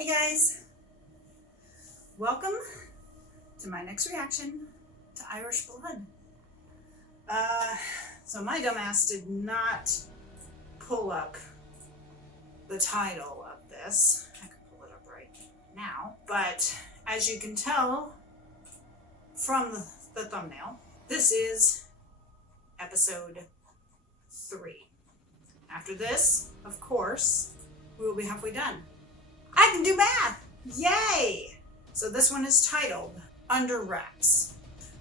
Hey guys, welcome to my next reaction to Irish Blood. So my dumbass did not pull up the title of this. I can pull it up right now, but as you can tell from the thumbnail, this is episode 3. After this, of course, we will be halfway done. I can do math! Yay! So this one is titled Under Wraps.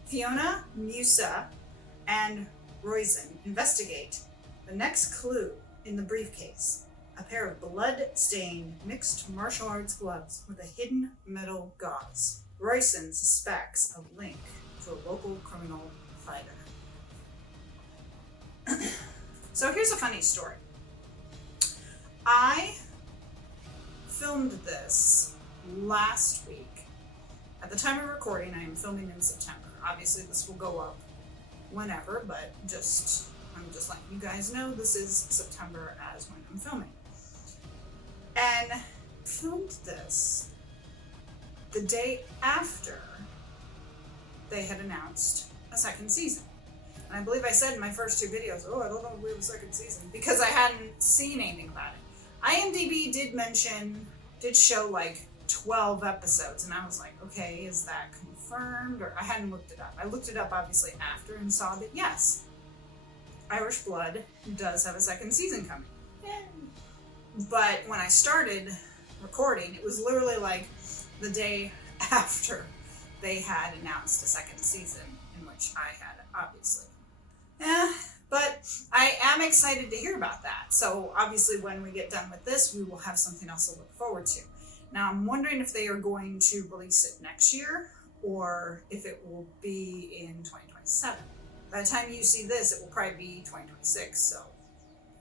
Fiona, Musa, and Roisin investigate the next clue in the briefcase. A pair of blood-stained mixed martial arts gloves with a hidden metal gauze. Roisin suspects a link to a local criminal fighter. So here's a funny story. I filmed this last week. At the time of recording, I am filming in September. Obviously, this will go up whenever, but I'm just letting you guys know this is September as when I'm filming. And filmed this the day after they had announced a second season. And I believe I said in my first 2 videos, I don't know if we have a second season, because I hadn't seen anything about it. IMDb did show like 12 episodes, and I was like, okay, is that confirmed? Or I hadn't looked it up. I looked it up obviously after and saw that yes, Irish Blood does have a second season coming. But when I started recording, it was literally like the day after they had announced a second season, in which I had obviously. But I am excited to hear about that. So obviously when we get done with this, we will have something else to look forward to. Now I'm wondering if they are going to release it next year or if it will be in 2027. By the time you see this, it will probably be 2026, so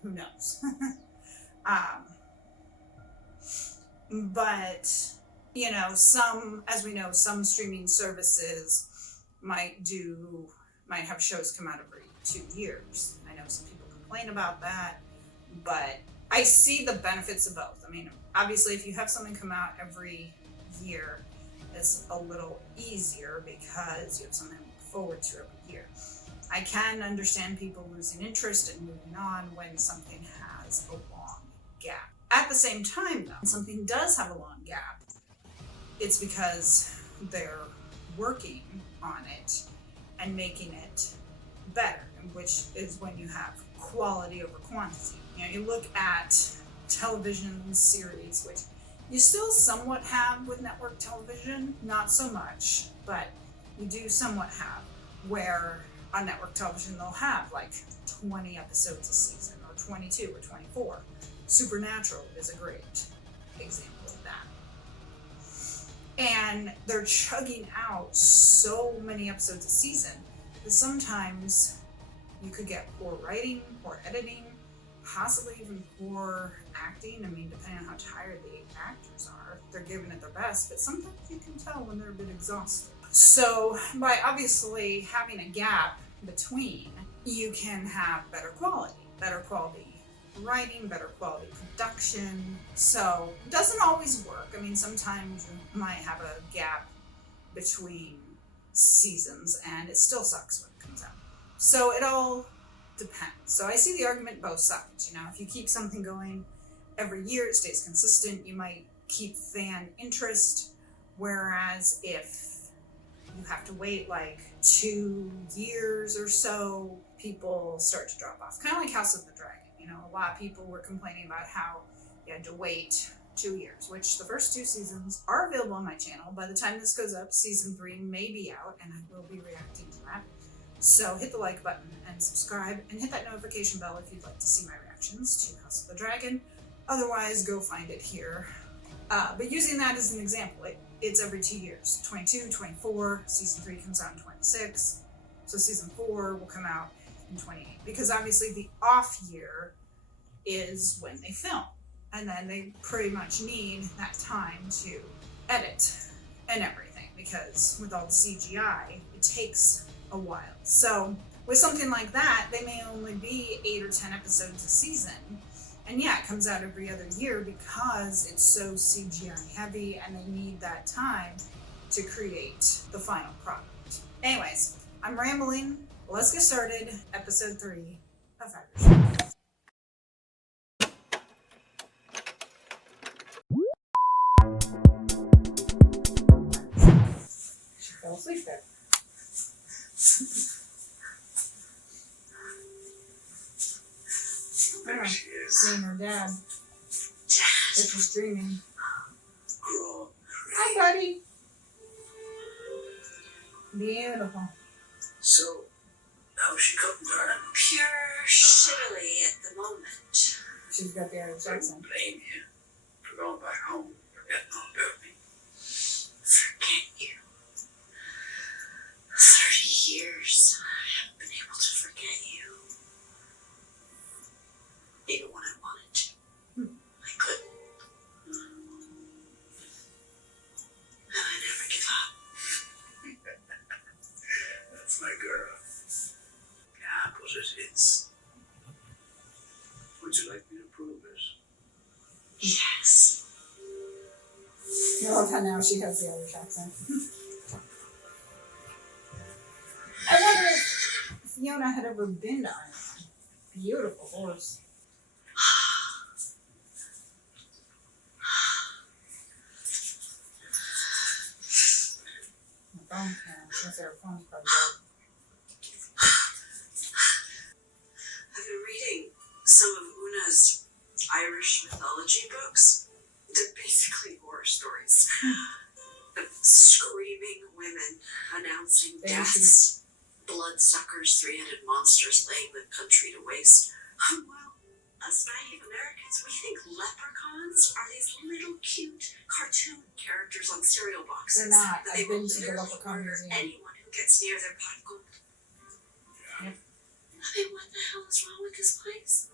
who knows? But, you know, as we know, some streaming services might have shows come out every 2 years. I know some people complain about that, but I see the benefits of both. I mean, obviously, if you have something come out every year, it's a little easier because you have something to look forward to every year. I can understand people losing interest and moving on when something has a long gap. At the same time, though, when something does have a long gap, it's because they're working on it and making it better, which is when you have quality over quantity. You know, you look at television series, which you still somewhat have with network television, not so much, but you do somewhat have, where on network television they'll have like 20 episodes a season, or 22 or 24. Supernatural is a great example of that. And they're chugging out so many episodes a season that sometimes you could get poor writing, poor editing, possibly even poor acting. I mean, depending on how tired the actors are, they're giving it their best, but sometimes you can tell when they're a bit exhausted. So by obviously having a gap between, you can have better quality writing, better quality production. So it doesn't always work. I mean, sometimes you might have a gap between seasons and it still sucks when it comes out. So it all depends. So I see the argument both sides. You know, if you keep something going every year, it stays consistent, you might keep fan interest. Whereas if you have to wait like 2 years or so, people start to drop off. Kind of like House of the Dragon. You know, a lot of people were complaining about how you had to wait 2 years, which the first 2 seasons are available on my channel. By the time this goes up, season 3 may be out, and I will be reacting to that. So hit the like button and subscribe, and hit that notification bell if you'd like to see my reactions to House of the Dragon. Otherwise, go find it here. But using that as an example, it's every 2 years. 22, 24, season 3 comes out in 26. So season 4 will come out in 28. Because obviously the off year is when they film. And then they pretty much need that time to edit and everything. Because with all the CGI, it takes a while. So with something like that, they may only be 8 or 10 episodes a season. And yeah, it comes out every other year because it's so CGI heavy and they need that time to create the final product. Anyways, I'm rambling. Let's get started. Episode 3 of Irish. She fell asleep there. There she is. Seeing her dad. If she's dreaming. Grown. Hi, buddy. Beautiful. So, how's she cutting, darling? Pure shittily at the moment. She's got the Irish I accent. don't blame you for going back home, forgetting all about me. Forget you. 30 years. I haven't been able to forget you. Even when I wanted to. I couldn't. And I never give up. That's my girl. Yeah, but it's. Would you like me to prove it? Yes. I love how now she has the Irish accent. I wonder if Fiona had ever been to Ireland. Beautiful horse. My phone, yeah, I guess our phone's probably dead. I've been reading some of Una's Irish mythology books. They're basically horror stories of screaming women announcing deaths, bloodsuckers, three-headed monsters laying the country to waste. Well, us naive Americans, we think leprechauns are these little cute cartoon characters on cereal boxes. They're not. That they I've will been to the literally Leprechaun murder Museum. anyone who gets near their pot of gold. Yep. I mean, what the hell is wrong with this place?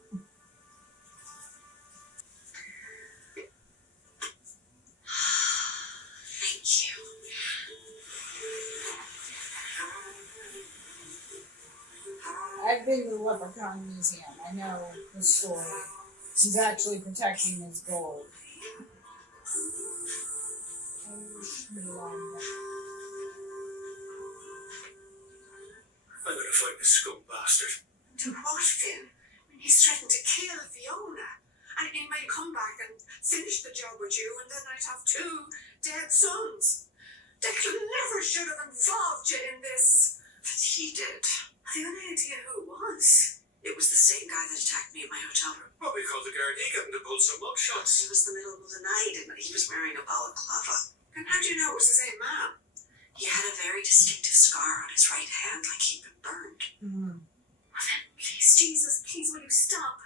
Thank you. I've been to the Leprechaun Museum. I know the story. She's actually protecting his gold. I'm gonna fight this scum bastard. Do what, Finn? He's threatened to kill Fiona. And he might come back and finish the job with you, and then I'd have 2 dead sons. Declan never should have involved you in this. But he did. Have you any idea who it was? It was the same guy that attacked me in my hotel room. What we call the guard, he got him to pull some mug shots. It was the middle of the night, and he was wearing a balaclava. And how do you know it was the same man? He had a very distinctive scar on his right hand, like he'd been burned. Mm. Please, Jesus, please, will you stop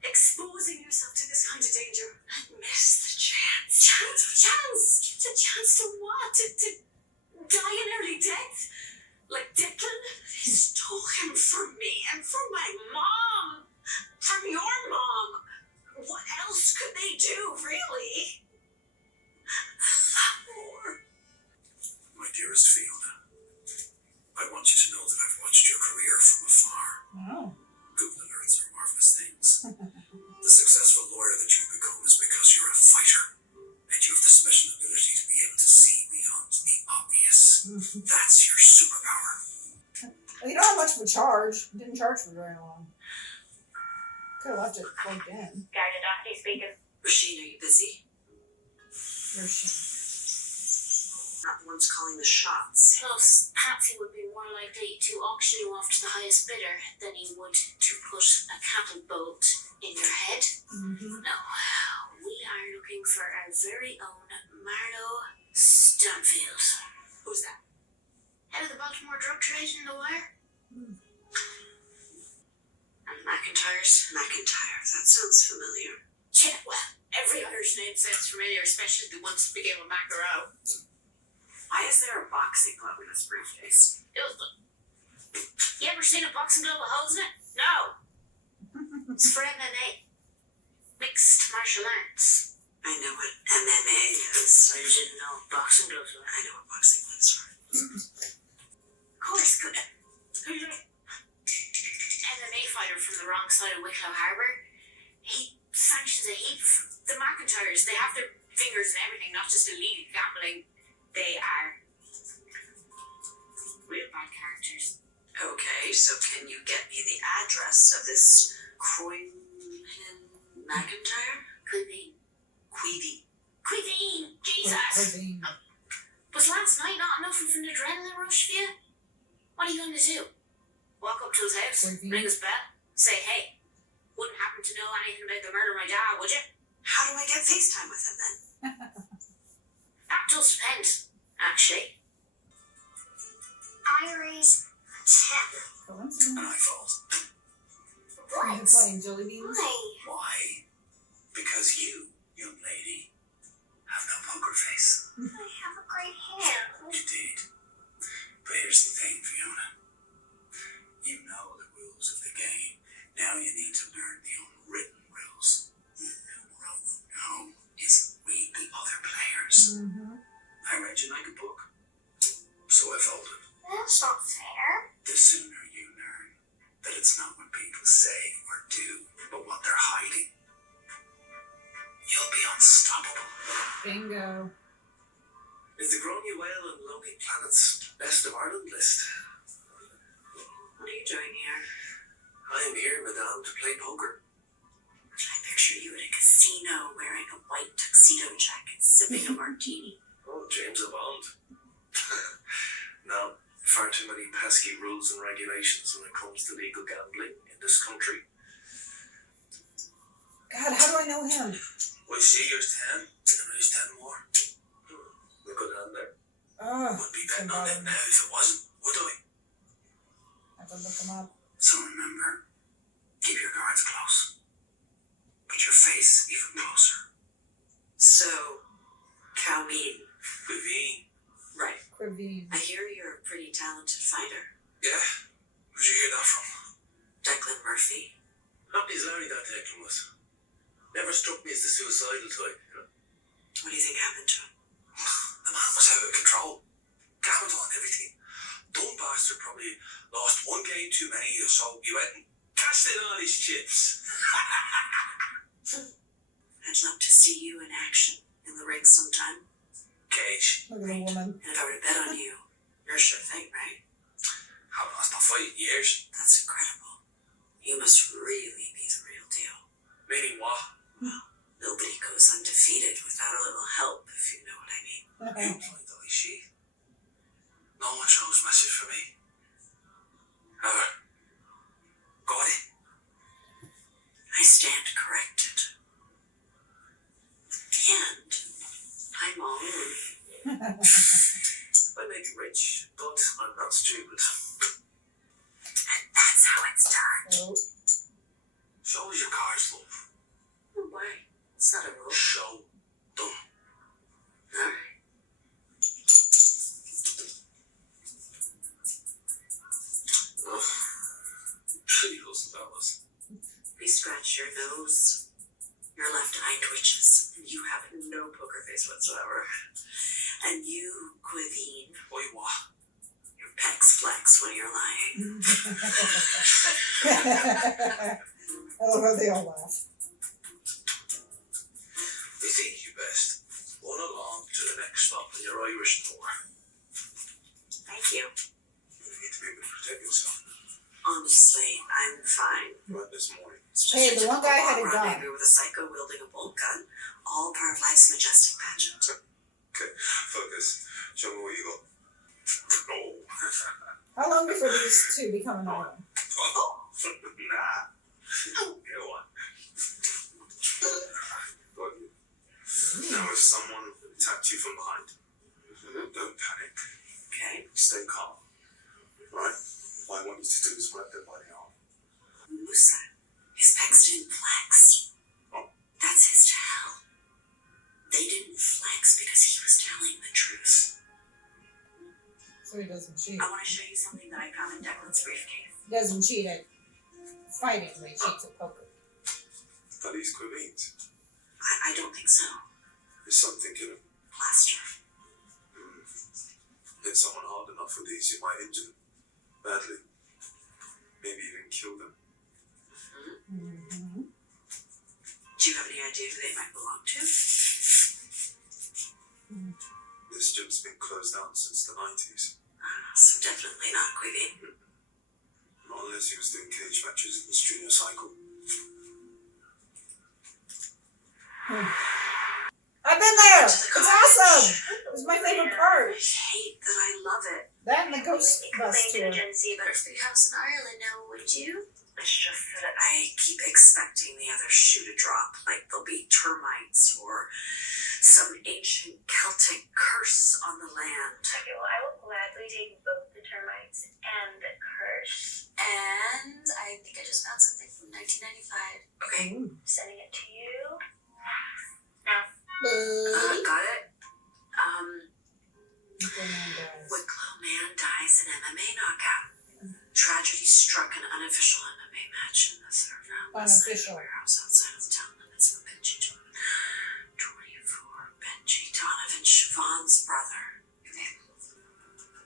exposing yourself to this kind of danger? I missed the chance. Chance? The chance to what? To die an early death? Like Declan? They stole him from me and from my mom. From your mom. What else could they do, really? More. My dearest Fiona, I want you to know that I've watched your career from afar. Wow. Google alerts are marvelous things. The successful lawyer that you've become is because you're a fighter, and you have the special ability to be able to see beyond the obvious. That's your superpower. Well, you don't have much of a charge. It didn't charge for very long. Could have left it plugged in. Guarded Daphne speaking. Rasheen, are you busy? Where's she? Not the ones calling the shots. Plus, Patsy would be more likely to auction you off to the highest bidder than he would to put a cattle bolt in your head. Mm-hmm. No, we are looking for our very own Marlo Stanfield. Who's that? Head of the Baltimore drug trade in The Wire. And McIntyre's? McIntyre, that sounds familiar. Yeah, well, every Irish name sounds familiar, especially the ones that begin with Macaroni. Why is there a boxing glove in his briefcase? You ever seen a boxing glove with holes in it? No. It's for MMA. Mixed martial arts. I know what MMA is. I didn't know what boxing gloves were. I know what boxing gloves are. Of course, good. MMA fighter from the wrong side of Wicklow Harbour. He McIntyres. They have their fingers in everything, not just elite gambling. They are real bad characters. Okay, so can you get me the address of this Croyhin McIntyre? Quivine. Queevy. Quivine! Jesus! Quivine. Was last night not enough of an adrenaline rush for you? What are you going to do? Walk up to his house, Quivine. ring his bell, say, hey, wouldn't happen to know anything about the murder of my dad, would you? How do I get FaceTime with him then? That does depend, actually. I raise 10. Coincidence. And I fault. You're playing Jelly Beans? Why? Because you, young lady, have no poker face. I have a great hand. Indeed. But here's the thing, Fiona. You know the rules of the game. Now you need to learn the unwritten rules. Numero uno is read the other players. Mm-hmm. I read you like a book. So I folded. That's not fair. The sooner you learn that it's not what people say or do, but what they're hiding, you'll be unstoppable. Bingo. Is the Gronia Whale on Lonely Planet's Best of Ireland list? What are you doing here? I am here, madame, to play poker. I picture you at a casino wearing a white tuxedo jacket, sipping a martini. Oh, James Bond. No, far too many pesky rules and regulations when it comes to legal gambling in this country. God, how do I know him? Well, see, yours 10, and there's 10 more. We could hand there. Oh, Would be betting on it now if it wasn't, would I? I have to look him up. So remember, keep your guards close. Put your face even closer. So, Coween. Quivine. Right. Quivine. I hear you're a pretty talented fighter. Yeah? Where'd you hear that from? Declan Murphy. Happy as Larry that Declan was. Never struck me as the suicidal type, you know. What do you think happened to him? The man was out of control. Gambled on everything. Dumb bastard probably lost one game too many, so he went and cashed in all his chips. I'd love to see you in action in the ring sometime. Cage. Look at the woman. And if I were to bet on you, you're a sure thing, right? Haven't lost a fight in years. That's incredible. You must really be the real deal. Meaning what? Nobody goes undefeated without a little help, if you know what I mean. You blind eye sheep. No one shows message for me. Ever. Got it? I stand corrected. And I'm all in. I make you rich, but I'm not stupid. And that's how it's done. Oh, Show us your cards, love. No way. It's not a rule. Show them. Alright. Ugh. Pretty close that was. We scratch your nose. Your left eye twitches. And you have no poker face whatsoever. And you, Quivine, Why what? your pecs flex when you're lying. I love how they all laugh. I think you best run along to the next stop in your Irish tour. Thank you. You need to be able to protect yourself. Honestly, I'm fine. Right this morning. It's just Hey, a the one guy had a typical gun. rendezvous with a psycho wielding a bolt gun. All part of life's majestic pageant. Okay, focus. Show me where you go. Oh. How long before these two become an item? Oh. Nah. Go on. Got you. Now if someone attacked you from behind, don't panic. Okay. Stay calm. Right? What I want you to do is wrap their body on. Musa. His pecs didn't flex. Oh. That's his tell. They didn't flex because he was telling the truth. So he doesn't cheat. I want to show you something that I found in Declan's briefcase. He doesn't cheat at fighting, but he cheats at poker. That is Quivine. I don't think so. There's something in it. Plaster. Hit someone hard enough with these, you might injure them badly. Maybe even kill them. Mm-hmm. Do you have any idea who they might belong to? This gym's been closed down since the 90s. So definitely not Queevy. Not unless he was doing cage matches in the junior cycle. I've been there. It's awesome. It was my favorite part. I hate that I love it. That and the Ghost Maybe Bus complain tour. to Agency about a free house in Ireland now, would you? It's just that I keep expecting the other shoe to drop, like there'll be termites or some ancient Celtic curse on the land. Okay, well, I will gladly take both the termites and the curse. And I think I just found something from 1995. Okay, Sending it to you. Now. got it. Wicklow Man dies. Wicklow Man dies in MMA knockout. Tragedy struck an unofficial MMA match in the third round. Unofficial. Warehouse outside of the town limits of Benji 24. Benji Donovan Siobhan's brother.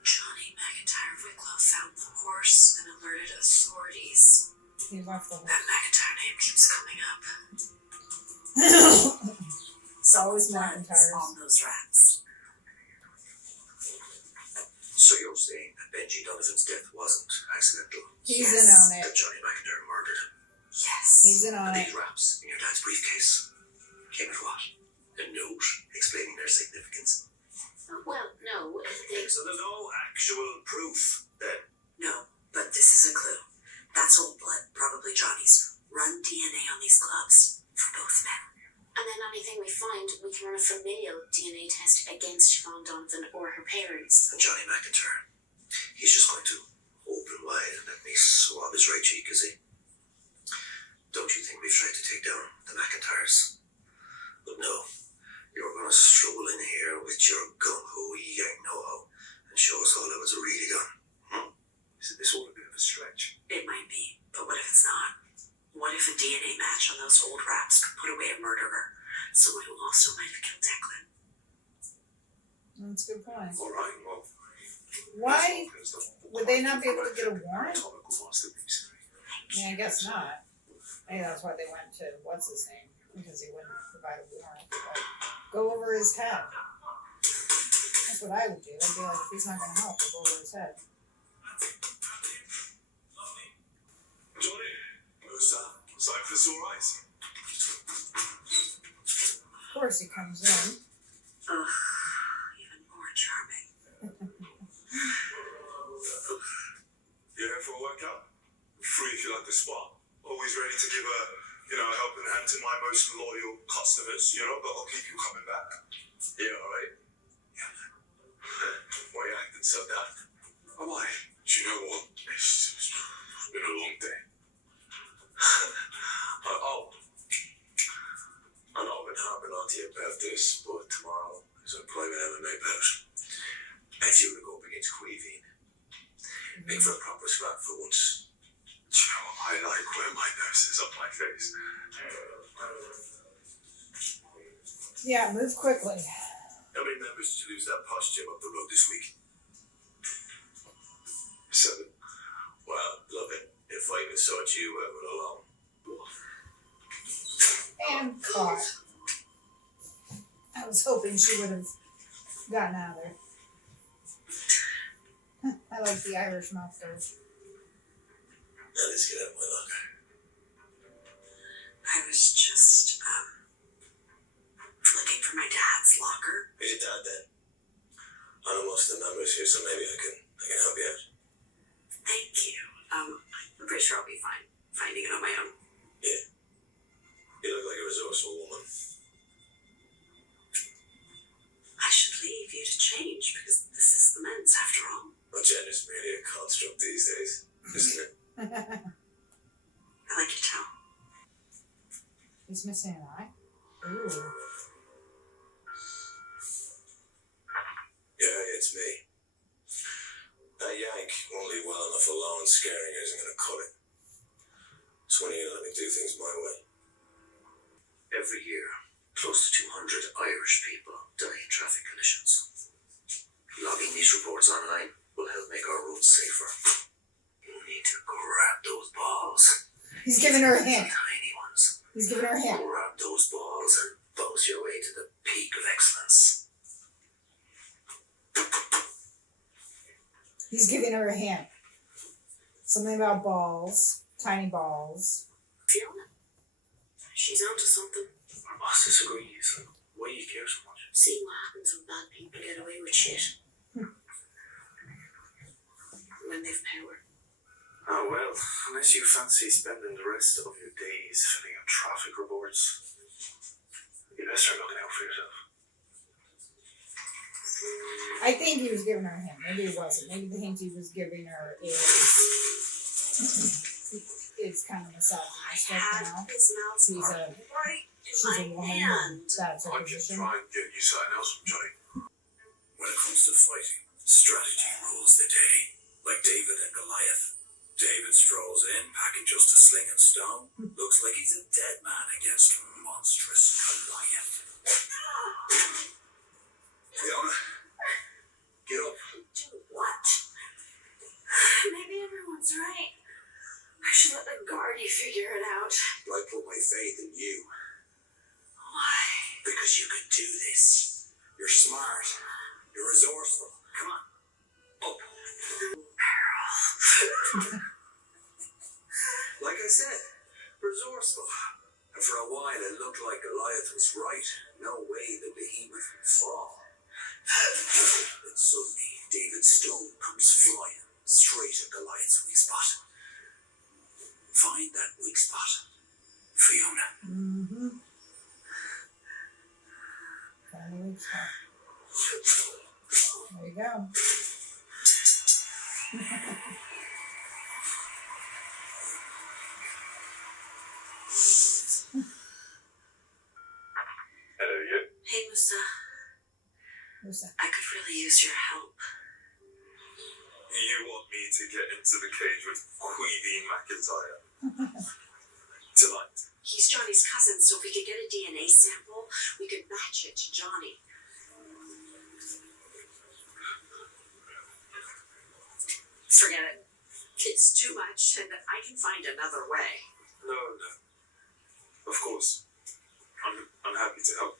Johnny McIntyre of Wicklow found the horse and alerted authorities. He left the That McIntyre name keeps coming up. It's always Blood's McIntyre's. on those rats. So you're saying that Benji Donovan's death wasn't accidental? He's Yes. in on it. That Johnny McIntyre murdered him? Yes. He's in on And it. these wraps in your dad's briefcase came with what? A note explaining their significance? Well, no, So there's no actual proof that... No, but this is a clue. That's old blood, probably Johnny's. Run DNA on these gloves for both men. And then anything we find, we can run a familial DNA test against Siobhan Donovan or her parents. And Johnny McIntyre, he's just going to open wide and let me swab his right cheek, is he? Don't you think we've tried to take down the McIntyres? But no, you're going to stroll in here with your gung-ho yank know-how and show us all how it's really done. Isn't this all a bit of a stretch? It might be, but what if it's not? What if a DNA match on those old wraps could put away a murderer? Someone who also might have killed Declan. That's a good point. All right, well... Why would they not be able to get a warrant? Anatomical masterpiece. I mean, I guess not. Maybe that's why they went to what's his name, because he wouldn't provide a warrant. But go over his head. That's what I would do. I'd be like, if he's not going to help, I'll go over his head. Johnny, Cypher's all right. Of course, he comes in. Ugh, even more charming. You here for a workout? Free if you like the spa. Always ready to give a helping hand to my most loyal customers, but I'll keep you coming back. Yeah, all right. Yeah. Why are you acting so daft? Am I? Do you know what? It's been a long day. I know I've been harping on to you about this, but tomorrow is a private MMA bout. And you were to go up against Queevy. Make for a proper scrap for once. Do you know what I like when my nose is up my face? Yeah, move quickly. How many members did you lose that posh gym up the road this week? 7. Well, love it. If I even sort you out with alone. And caught. I was hoping she would have gotten out of there. I like the Irish mouth though. Now let's get out of my locker. I was just, looking for my dad's locker. Who's your dad then? I know most of the members here, so maybe I can help you out. Thank you. I'm pretty sure I'll be fine finding it on my own. Yeah. You look like a resourceful woman. I should leave you to change because this is the men's after all. But gender's merely a construct these days, isn't it? I like your tone. He's missing an eye. Ooh. Yeah, it's me. That yank won't leave well enough alone. Scaring her isn't going to cut it. So when you let me do things my way. Every year, close to 200 Irish people die in traffic collisions. Logging these reports online will help make our roads safer. You need to grab those balls. He's giving her a hint. Tiny ones. He's giving her a hint. Grab those He's giving her a hint. Something about balls, tiny balls. Fiona. She's onto something. Our boss disagrees. Why do you care so much? See what happens when bad people get away with shit. When they've power. Oh well, unless you fancy spending the rest of your days filling out traffic reports, you better start looking out for yourself. I think he was giving her a hint. Maybe it wasn't. Maybe the hint he was giving her is kind of misogynist, you know? His mouth He's a, right she's in a my woman. hand. That's her I can position. try and get you something else from Johnny. When it comes to fighting, strategy rules the day. Like David and Goliath. David strolls in, packing just a sling and stone. Looks like he's a dead man against monstrous Goliath. Fiona, get up. Do what? Maybe everyone's right. I should let the Guardy figure it out. I put my faith in you. Why? Because you could do this. You're smart. You're resourceful. Come on. Up. Like I said, resourceful. And for a while it looked like Goliath was right. No way the behemoth would fall. Then suddenly, David's stone comes flying straight at Goliath's weak spot. Find that weak spot, Fiona. Mm-hmm. Find the weak spot. There you go. Hello, you. Hey, Musa. Who's that? I could really use your help. You want me to get into the cage with Queenie McIntyre? Tonight. He's Johnny's cousin, so if we could get a DNA sample, we could match it to Johnny. Forget it. It's too much, and I can find another way. No. Of course. I'm happy to help.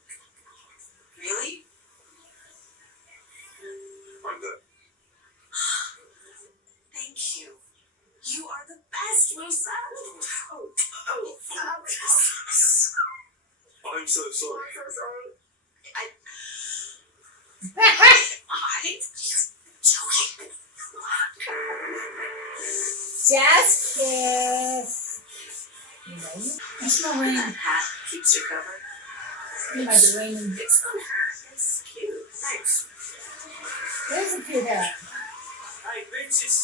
Really? I'm there. Thank you. You are the best, Musa. Oh, I'm so sorry. I'm so sorry. Joking. Just kiss. You know, it's no rain. That hat keeps you covered. It might be raining. It's gonna hurt. It's cute. Thanks. There's a cute hat. Hey, bitches.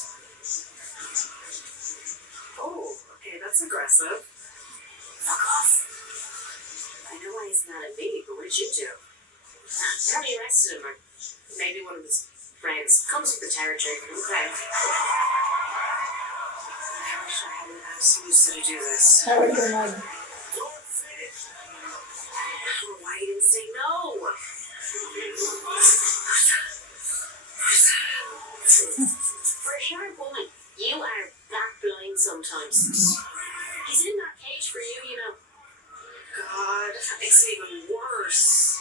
Oh, okay, that's aggressive. Fuck off. I know why he's mad at me, but what did you do? Probably arrested him, or maybe one of his friends. Comes with the territory. Okay. I wish I hadn't asked Musa to do this. That would have been like, Why you didn't say no? For a sharp woman, you are black blind sometimes. He's in that cage for you, you know. God, it's even worse.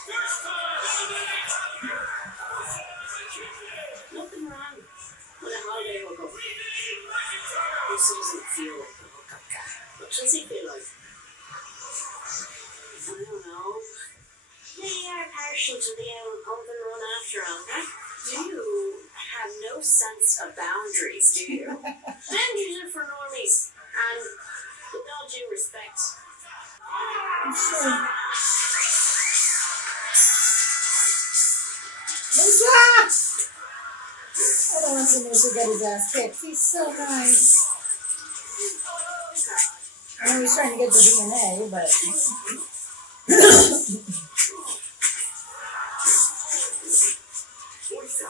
Nothing wrong with a holiday hookup. Musa doesn't feel like a hookup guy. What does he feel like? I don't know. They are partial to the old pump and run after all, huh? You have no sense of boundaries, do you? Boundaries are for normies, and with all due respect, I'm sure. Musa! I don't want to see Musa get his ass kicked. He's so nice. I know he's trying to get the DNA, but. Lisa,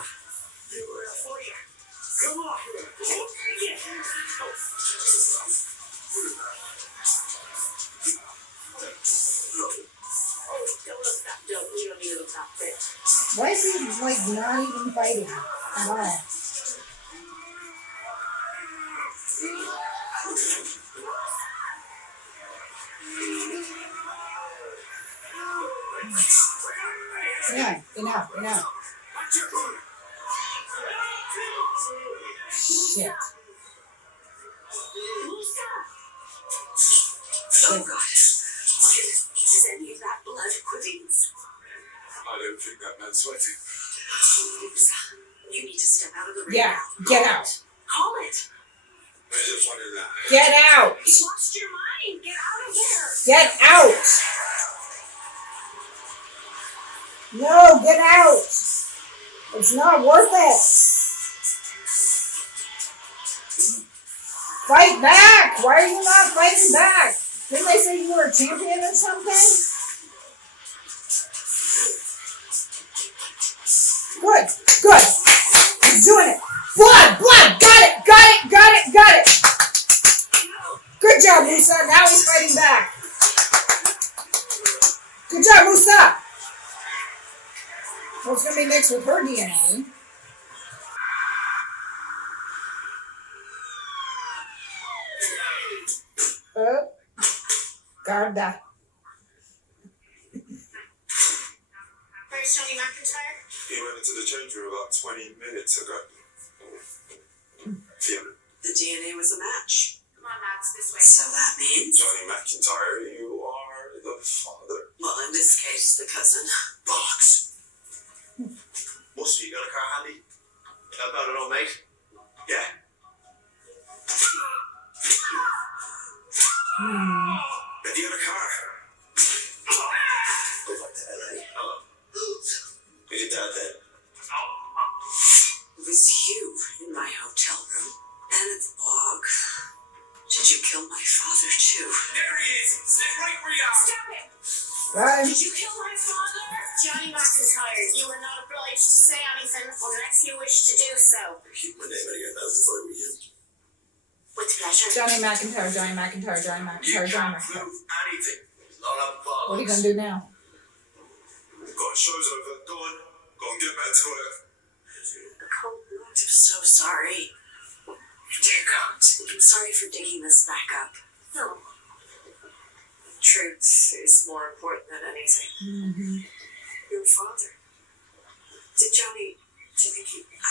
you were a fighter. Come on. oh, don't look that dope. You don't need to look that fit. Why is he, like, not even fighting at all? Yeah, enough. Shit. Musa! Oh God. Is any of that blood Quivings? I don't think that man's sweating. Musa, you need to step out of the ring. Yeah, get out. Call it. Where's the fun in that? Get out. You lost your mind. Get out of there. Get out. No, get out. It's not worth it. Fight back. Why are you not fighting back? Didn't they say you were a champion or something? Good, good. He's doing it. Blood, blood. Got it. Good job, Musa. Now he's fighting back. Good job, Musa. What's going to be mixed with her DNA? Guarda. Where's Johnny McIntyre? He went into the change room about 20 minutes ago. Fiona. The DNA was a match. Come on, lads, this way. So that means? Johnny McIntyre, you are the father. Well, in this case, the cousin. Bollocks. What's you got a car handy? About it all, mate? Yeah. Have you got a car? Go back to LA. Hello. Who's your dad then? It was you in my hotel room and at the bog. Did you kill my father too? There he is! Stay right where you are! Stop it! Right. Did you kill my father? Johnny McIntyre, you are not obliged to say anything unless you wish to do so. Keep my name out of your mouth if I were you. With pleasure. Johnny McIntyre. You can't prove anything. Not a bollocks. What are you going to do now? God, show's over. Go on. Go and get back to work. Oh, I'm so sorry. Dear God, I'm sorry for digging this back up. No. Truth is more important than anything. Mm-hmm. Your father. Did Johnny...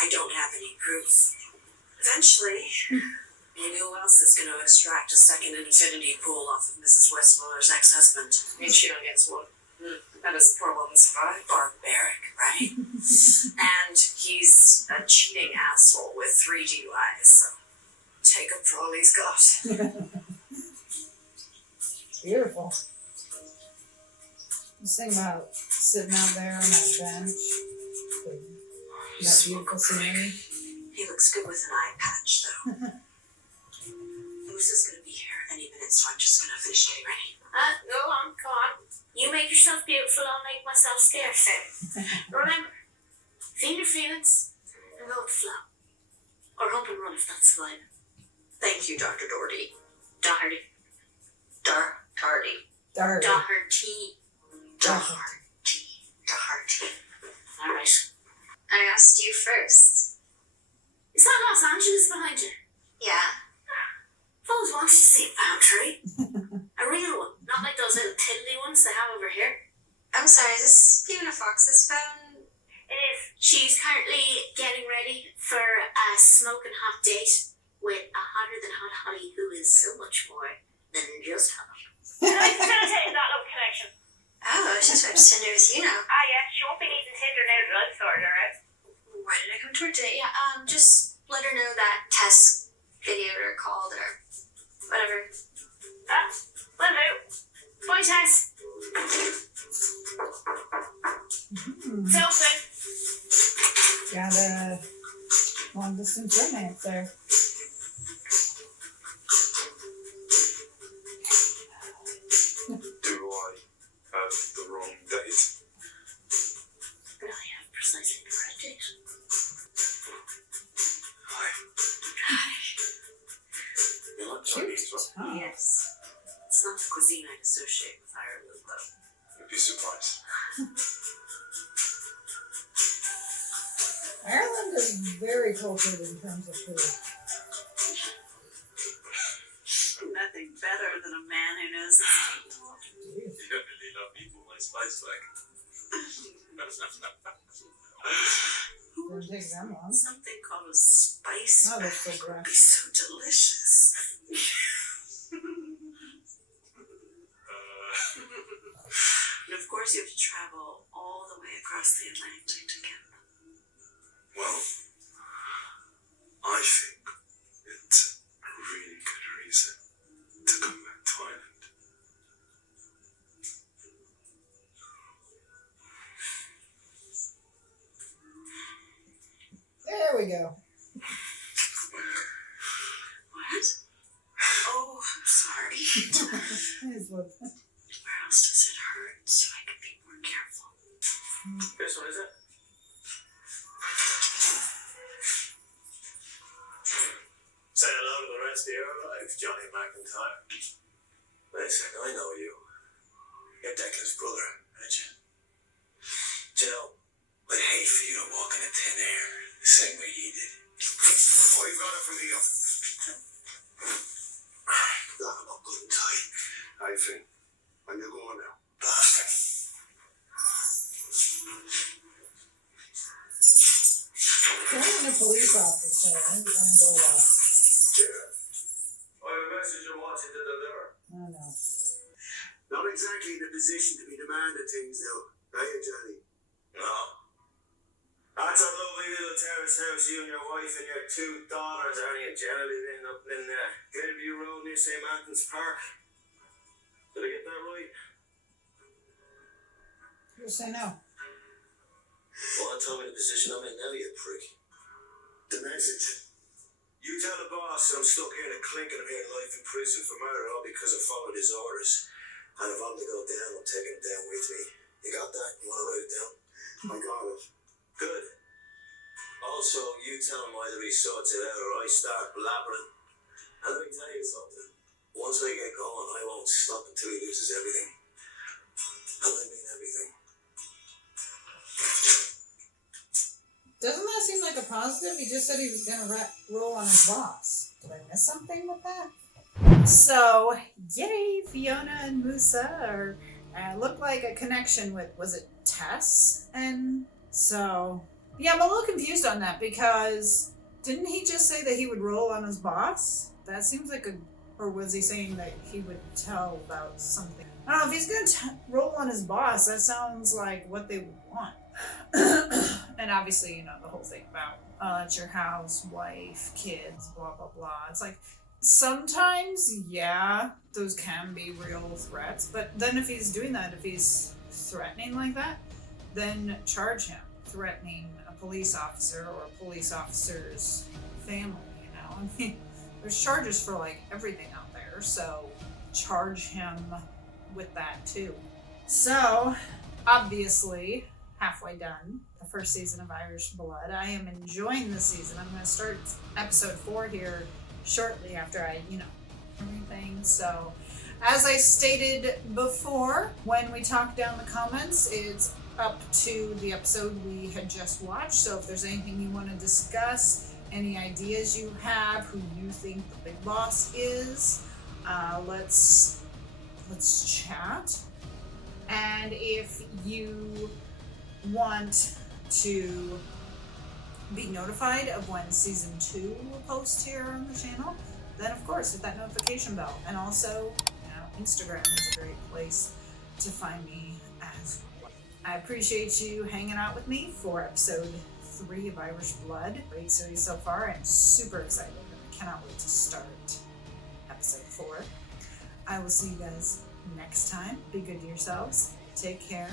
I don't have any proof. Eventually, maybe who else is going to extract a second infinity pool off of Mrs. Westmuller's ex-husband? And she only gets one. That is poor woman survived. Barbaric, right? And he's a cheating asshole with 3 DUIs, so take him for all he's got. Beautiful. Just think about sitting out there on that bench. That beautiful scenery. He looks good with an eye patch, though. Moose gonna be here any minute, so I'm just gonna finish getting ready. Go on, come on. You make yourself beautiful, I'll make myself scarce. Remember, feel your feelings and go with the flow. Or hump and run if that's the line. Thank you, Dr. Doherty. Doherty. Doherty. Dark. Doherty. Doherty. Alright. I asked you first. Is that Los Angeles behind you? Yeah. I've always wanted to see a palm tree. A real one, not like those little tiddly ones they have over here. I'm sorry, is this Fiona Fox's phone? It is. She's currently getting ready for a smoking hot date with a hotter than hot hottie who is so much more than just hot. Facilitating that love connection. Oh, she's web Tinder with you now. Ah, yeah, she won't be needing Tinder now that I've sorted her out. Why did I come to her today? Yeah, just let her know that Tess videoed or called or whatever. Will do. Bye, Tess. Selfie. Got a long distance romance there. Do I have the wrong date? No, I have precisely the right date. Hi. You like Chinese, right? Oh. Yes. It's not the cuisine I'd associate with Ireland, though. You'd be surprised. Ireland is very cultured in terms of food. Nothing better than a man who knows his table. You don't really love people my spice like. Don't take them long. Something called a spice Oh, bag that's so would gross. be so delicious. And of course, you have to travel all the way across the Atlantic to get them. Well, I think it's a really good reason to come back to Ireland. There we go. What? Oh, I'm sorry. Here's what- Where else does it hurt so I can be more careful? This one, is it? Say hello to the rest of your life, Johnny McIntyre. Listen, I know you. You're Declan's brother, aren't you? Do you know, I'd hate for you to walk into thin air the same way he did. Oh, you got it from here. Lock him up good and tight. Aye, Finn. When you going now? Bastard. Killing a police officer isn't gonna go well. I have a message I want you to deliver. I know. Not exactly in a position to be demanding things, though, are you, Johnny? No. That's a lovely little terrace house you and your wife and your 2 daughters are generally living up in Glenview Road near St. Anthony's Park. Did I get that right? You say no. Well, tell me the position I'm in now, you prick. The message. You tell the boss I'm stuck here in a clink and I'm here in life in prison for murder all because I followed his orders. And if I'm to go down, I'm taking him down with me. You got that? You want to write it down? I got it. Good. Also, you tell him either he sorts it out or I start blabbering. And let me tell you something. Once I get going, I won't stop until he loses everything. And I mean everything. Doesn't that seem like a positive? He just said he was gonna roll on his boss. Did I miss something with that? So, yay, Fiona and Musa are look like a connection with, was it Tess? And so, yeah, I'm a little confused on that because didn't he just say that he would roll on his boss? That seems like a, or was he saying that he would tell about something? I don't know, if he's gonna roll on his boss, that sounds like what they would want. And obviously, you know, the whole thing about it's your house, wife, kids, blah, blah, blah. It's like, sometimes, yeah, those can be real threats, but then if he's doing that, if he's threatening like that, then charge him. Threatening a police officer or a police officer's family, you know? I mean, there's charges for like everything out there, so charge him with that too. So, obviously, halfway done, the first season of Irish Blood. I am enjoying this season. I'm going to start episode 4 here shortly after I, everything. So, as I stated before, when we talk down the comments, it's up to the episode we had just watched. So if there's anything you want to discuss, any ideas you have, who you think the big boss is, let's chat. And if you want to be notified of when season 2 will post here on the channel, then of course hit that notification bell. And also, Instagram is a great place to find me as well. I appreciate you hanging out with me for episode 3 of Irish Blood. Great series so far. I'm super excited and I cannot wait to start episode 4. I will see you guys next time. Be good to yourselves. Take care.